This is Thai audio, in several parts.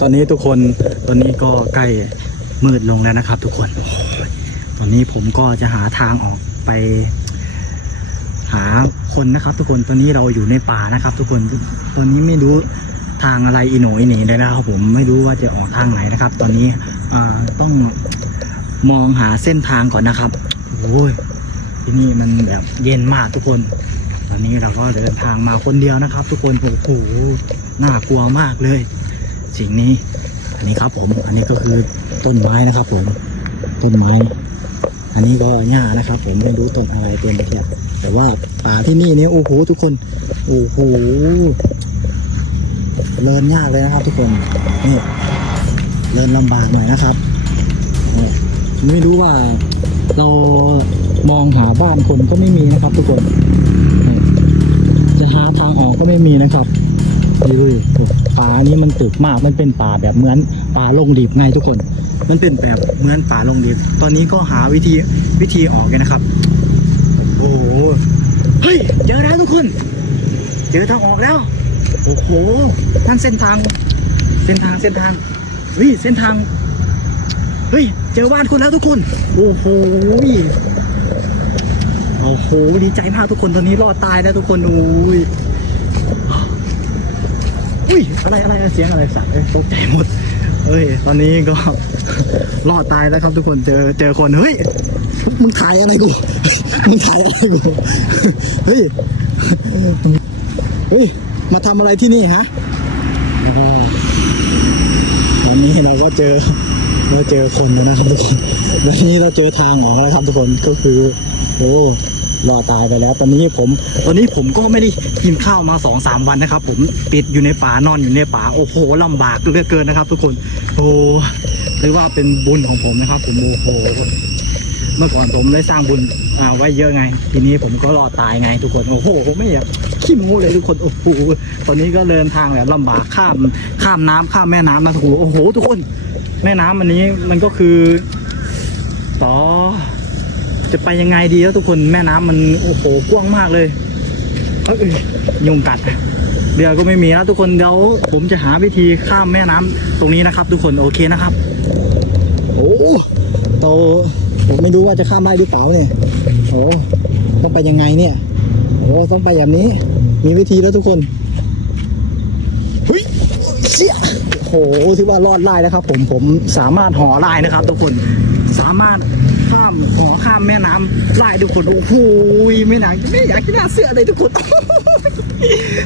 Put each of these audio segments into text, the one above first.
ตอนนี้ทุกคนตอนนี้ก็ใกล้มืดลงแล้วนะครับ ทุกคน ตอนนี้ผมก็จะหาทางออกไป หาคนนะครับ ทุกคนตอนนี้เราอยู่ในป่านะครับ ทุกคนตอนนี้ไม่รู้ทางอะไรอีโหนอีหน่เลยนะครับผมไม่รู้ว่าจะออกทางไหนนะครับ ตอนนี้ต้องมองหาเส้นทางก่อนนะครับโอ้ยที่นี่มันแบบเย็นมากทุกคนตอนนี้เราก็เดินทางมาคนเดียวนะครับ ทุกคนโอ้โหน่ากลัวมากเลย สิ่งนี้อันนี้ครับผม อันนี้ก็คือต้นไม้นะครับ ผม ต้นไม้ อันนี้ก็หญ้านะครับ ผมไม่รู้ต้นอะไรเต็มไปเทียบแต่ว่าป่าที่นี่เนี่ยโอ้โหทุกคนโอ้โหเดินยากเลยนะครับ ทุกคนนี่เดินลำบากหน่อยนะครับ ไม่รู้ว่าเรามองหาบ้านคนก็ไม่มีนะครับ ทุกคน จะหาทางออกก็ไม่มีนะครับ ดูดิป่านี้มันตึกมากมันเป็นป่าแบบเหมือนป่าลงดิบไงทุกคน มันเป็นแบบเหมือนป่าลงดิบ ตอนนี้ก็หาวิธีวิธีออกกันนะครับ โอ้โหเฮ้ยเจอแล้วทุกคน เจอทางออกแล้ว โอ้โหนั่นเส้นทาง เส้นทางเส้นทางเฮ้ยเส้นทางเฮ้ยเจอบ้านคุณแล้วทุกคน โอ้โหโอ้โหดีใจมากทุกคนตอนนี้รอดตายแล้วทุกคนโอ้ย อุ้ยอะไรอะไรเสียงอะไรสั่นเอ้ยตกใจหมดเฮ้ยตอนนี้ก็รอดตายแล้วครับทุกคนเจอเจอคนเฮ้ยมึงถ่ายอะไรกูมึงถ่ายอะไรกูเฮ้ยเฮ้ยมาทำอะไรที่นี่ฮะโอ้โหตอนนี้เราก็เจอเราเจอคนแล้วนะครับทุกคนวันนี้เราเจอทางออกแล้วครับทุกคนก็คือโอ้ รอตายไปแล้ว ตอนนี้ผม ตอนนี้ผมก็ไม่ได้กินข้าวมาสองสามวันนะครับ ผมติดอยู่ในป่านอนอยู่ในป่าโอ้โหลำบากเหลือเกินนะครับ ทุกคนโอ้เรียกว่าเป็นบุญของผมนะครับ ผมโอ้โหเมื่อก่อนผมได้สร้างบุญอาไว้เยอะไง ทีนี้ผมก็รอดตายไง ทุกคนโอ้โหไม่อยากขี้โม้เลยทุกคนโอ้โหตอนนี้ก็เดินทางแบบลำบากข้ามข้ามน้ำข้ามแม่น้ำนะทุกคนโอ้โห ทุกคน แม่น้ำอันนี้มันก็คือต่อ จะไปยังไงดีแล้วทุกคนแม่น้ำมันโอ้โหกว้างมากเลยยุงกัดเรือก็ไม่มีนะทุกคนเดี๋ยวผมจะหาวิธีข้ามแม่น้ำตรงนี้นะครับ ทุกคนโอเคนะครับ โอ้โตผมไม่รู้ว่าจะข้ามได้หรือเปล่าเนี่ยโอ้ต้องไปยังไงเนี่ยโอ้ต้องไปแบบนี้ มีวิธีแล้วทุกคนเฮ้ยเชี่ยโอ้โหถือว่ารอดได้แล้วครับ ผมผมสามารถห่อได้นะครับ ทุกคนสามารถ ข้ามห่อข้ามแม่น้ำได้ทุกคนโอ้โหไม่หนักไม่อยากจะน่าเสื้อเลยทุกคน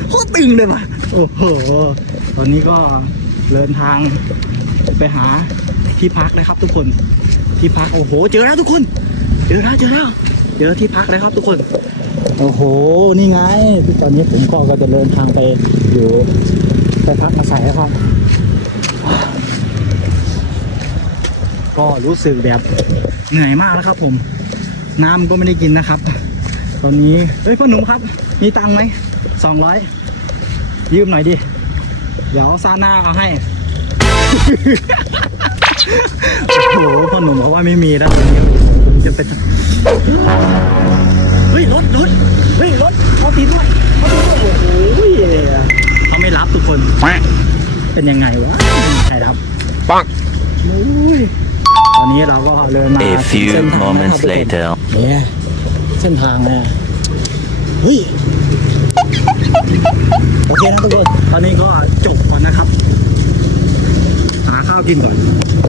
โคตรตึงเลยว่ะโอ้โหตอนนี้ก็เดินทางไปหาที่พักนะครับทุกคนที่พักโอ้โห เจอแล้วทุกคนเจอแล้วเจอแล้วเจอที่พักเลยครับทุกคน โอ้โห นี่ไงตอนนี้ผมก็ก็จะเดินทางไปอยู่ไปพักอาศัยครับ ก็รู้สึกแบบเหนื่อยมากแล้วครับ ผม น้ำก็ไม่ได้กินนะครับ ตอนนี้เฮ้ยพ่อหนุ่มครับ มีตังค์ไหมสองร้อยยืมหน่อยดิ เดี๋ยวซาหน้าเอาให้โอ้โหพ่อหนุ่มบอกว่าไม่มีแล้วตอนนี้ผมจะเป็นเฮ้ยรถรถเฮ้ยรถเขาติดด้วยเขาติดด้วยโอ้โหเขาไม่รับทุกคน เป็นยังไงวะใครรับปังโอ้ย ตอนนี้เราก็เดินมา A ถึง few เส้นทางนะครับ moments ทุกคน later. เนี่ยเส้นทางเนี่ยเฮ้ยโอเคนะทุกคนตอนนี้ก็จบก่อนนะครับ หาข้าวกินก่อน